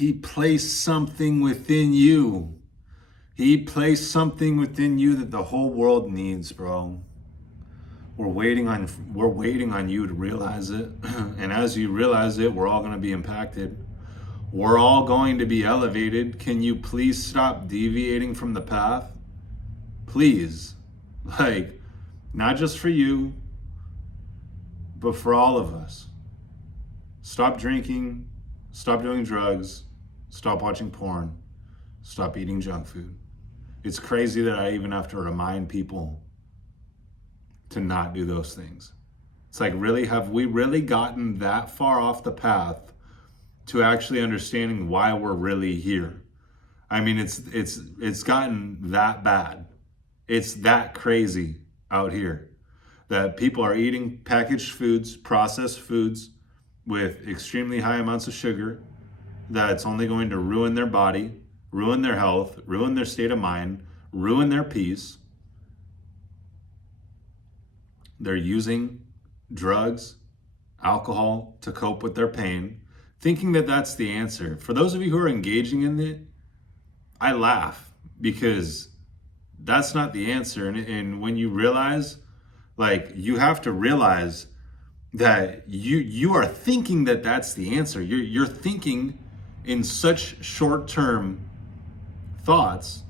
He placed something within you. He placed something within you that the whole world needs, bro. We're waiting on you to realize it. And as you realize it, we're all going to be impacted. We're all going to be elevated. Can you please stop deviating from the path? Please. Like, not just for you, but for all of us. Stop drinking, stop doing drugs, stop watching porn, stop eating junk food. It's crazy that I even have to remind people to not do those things. It's like, really, have we really gotten that far off the path to actually understanding why we're really here? I mean, it's gotten that bad. It's that crazy out here that people are eating packaged foods, processed foods with extremely high amounts of sugar that's only going to ruin their body, ruin their health, ruin their state of mind, ruin their peace. They're using drugs, alcohol to cope with their pain, thinking that that's the answer. For those of you who are engaging in it, I laugh because that's not the answer. And when you realize, like, you have to realize that you are thinking that that's the answer. You're thinking in such short-term thoughts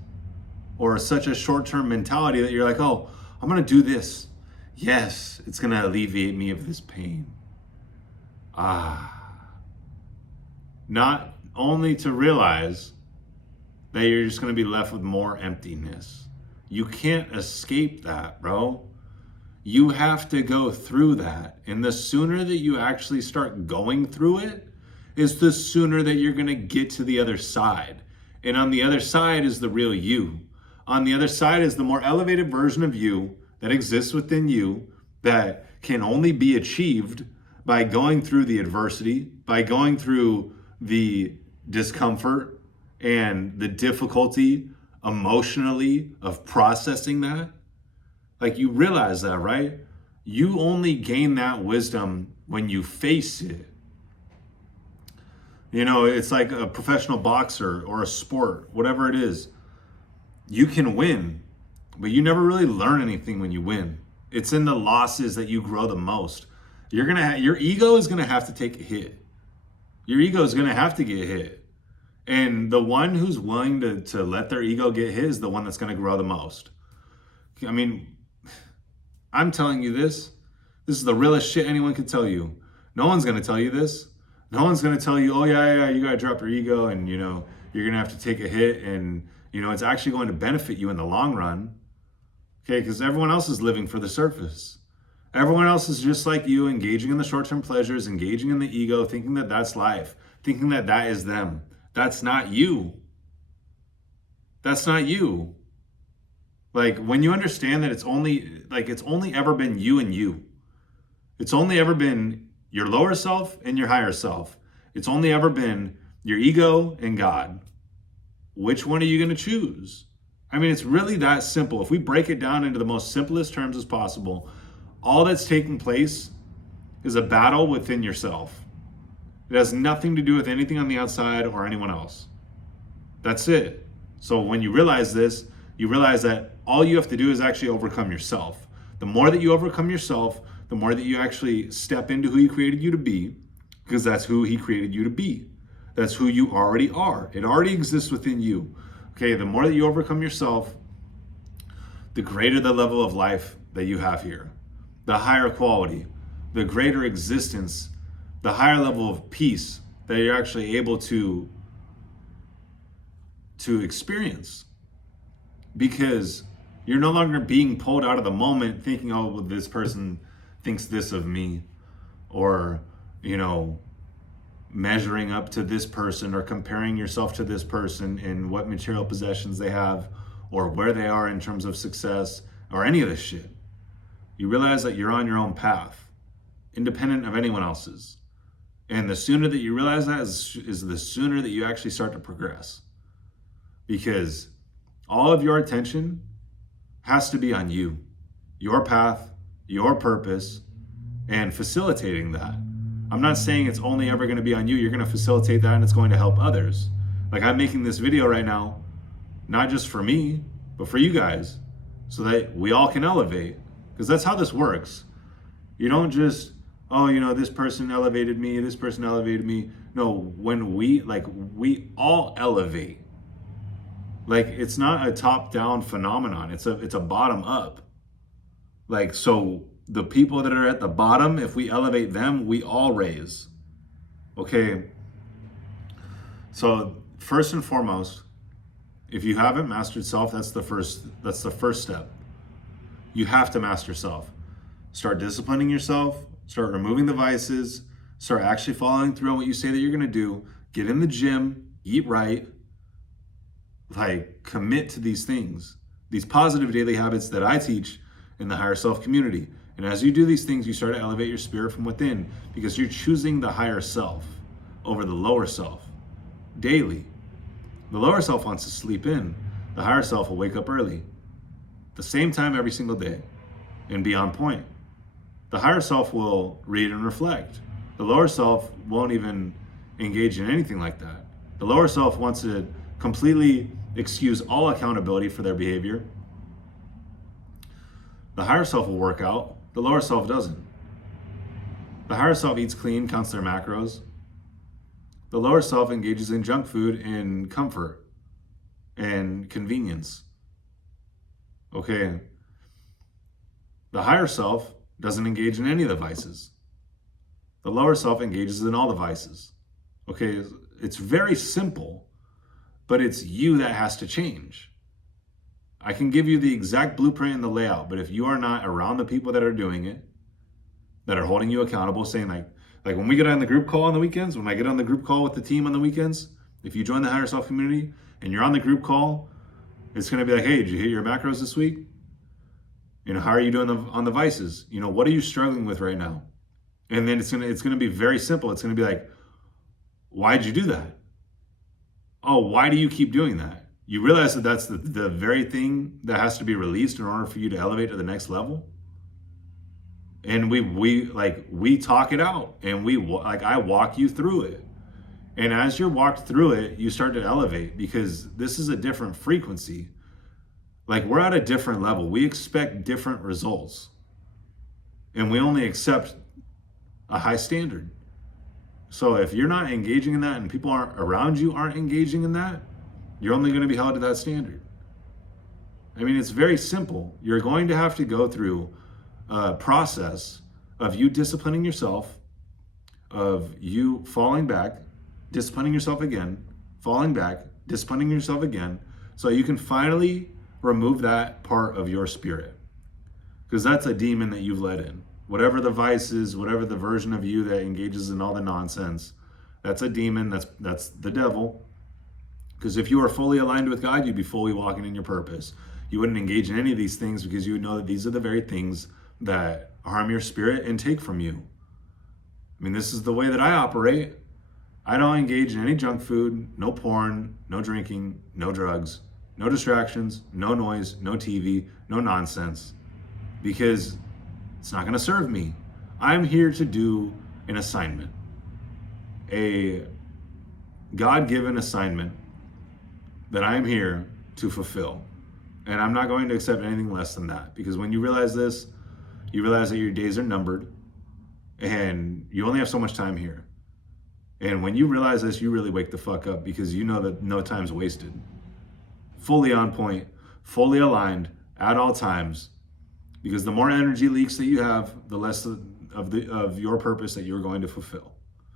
or such a short-term mentality that you're like, oh, I'm gonna do this. Yes, it's gonna alleviate me of this pain. Not only to realize that you're just gonna be left with more emptiness. You can't escape that, bro. You have to go through that. And the sooner that you actually start going through it is the sooner that you're gonna get to the other side. And on the other side is the real you. On the other side is the more elevated version of you that exists within you that can only be achieved by going through the adversity, by going through the discomfort and the difficulty emotionally of processing that. Like, you realize that, right? You only gain that wisdom when you face it. You know, it's like a professional boxer or a sport, whatever it is. You can win, but you never really learn anything when you win. It's in the losses that you grow the most. Your ego is gonna have to take a hit. Your ego is gonna have to get hit. And the one who's willing to let their ego get hit is the one that's gonna grow the most. I mean, I'm telling you this. This is the realest shit anyone could tell you. No one's gonna tell you this. No one's gonna tell you, oh yeah, you gotta drop your ego and you're gonna have to take a hit and it's actually going to benefit you in the long run. Okay, because everyone else is living for the surface. Everyone else is just like you, engaging in the short-term pleasures, engaging in the ego, thinking that that's life, thinking that that is them. That's not you. That's not you. Like, when you understand that it's only ever been you and you. It's only ever been your lower self and your higher self. It's only ever been your ego and God. Which one are you going to choose? I mean, it's really that simple. If we break it down into the most simplest terms as possible, all that's taking place is a battle within yourself. It has nothing to do with anything on the outside or anyone else. That's it. So when you realize this, you realize that all you have to do is actually overcome yourself. The more that you overcome yourself, the more that you actually step into who He created you to be, because that's who He created you to be. That's who you already are. It already exists within you. Okay, the more that you overcome yourself, the greater the level of life that you have here. The higher quality, the greater existence, the higher level of peace that you're actually able to experience. Because you're no longer being pulled out of the moment thinking, oh, well, this person thinks this of me, or, measuring up to this person or comparing yourself to this person and what material possessions they have or where they are in terms of success or any of this shit. You realize that you're on your own path, independent of anyone else's. And the sooner that you realize that is the sooner that you actually start to progress. Because all of your attention has to be on you, your path, your purpose, and facilitating that. I'm not saying it's only ever going to be on you. You're going to facilitate that and it's going to help others. Like I'm making this video right now, not just for me, but for you guys, so that we all can elevate. Because that's how this works. You don't just, oh, you know, this person elevated me, this person elevated me. No, when we all elevate. Like it's not a top-down phenomenon. It's a bottom up. Like, so the people that are at the bottom, if we elevate them, we all raise. Okay. So first and foremost, if you haven't mastered self, that's the first step. You have to master self. Start disciplining yourself, start removing the vices, start actually following through on what you say that you're going to do. Get in the gym, eat right, like commit to these things, these positive daily habits that I teach in the Higher Self community. And as you do these things, you start to elevate your spirit from within because you're choosing the higher self over the lower self daily. The lower self wants to sleep in. The higher self will wake up early, the same time every single day, and be on point. The higher self will read and reflect. The lower self won't even engage in anything like that. The lower self wants to completely excuse all accountability for their behavior. The higher self will work out. The lower self doesn't. The higher self eats clean, counts their macros. The lower self engages in junk food and comfort and convenience. Okay. The higher self doesn't engage in any of the vices. The lower self engages in all the vices. Okay. It's very simple, but it's you that has to change. I can give you the exact blueprint and the layout, but if you are not around the people that are doing it, that are holding you accountable, saying like when we get on the group call on the weekends, when I get on the group call with the team on the weekends, if you join the Higher Self community and you're on the group call, it's going to be like, hey, did you hit your macros this week? You know, how are you doing on the vices? You know, what are you struggling with right now? And then it's going to be very simple. It's going to be like, why'd you do that? Oh, why do you keep doing that? You realize that that's the very thing that has to be released in order for you to elevate to the next level. And we talk it out, and I walk you through it. And as you're walked through it, you start to elevate because this is a different frequency. Like we're at a different level. We expect different results. And we only accept a high standard. So if you're not engaging in that and people around you aren't engaging in that, you're only going to be held to that standard. I mean, it's very simple. You're going to have to go through a process of you disciplining yourself, of you falling back, disciplining yourself again, falling back, disciplining yourself again, so you can finally remove that part of your spirit. Because that's a demon that you've let in. Whatever the vice is, whatever the version of you that engages in all the nonsense, that's a demon, that's the devil. Because if you are fully aligned with God, you'd be fully walking in your purpose. You wouldn't engage in any of these things because you would know that these are the very things that harm your spirit and take from you. I mean, this is the way that I operate. I don't engage in any junk food, no porn, no drinking, no drugs, no distractions, no noise, no TV, no nonsense, because it's not going to serve me. I'm here to do an assignment, a God-given assignment that I'm here to fulfill. And I'm not going to accept anything less than that, because when you realize this, you realize that your days are numbered and you only have so much time here. And when you realize this, you really wake the fuck up, because you know that no time's wasted. Fully on point, fully aligned at all times, because the more energy leaks that you have, the less of your purpose that you're going to fulfill.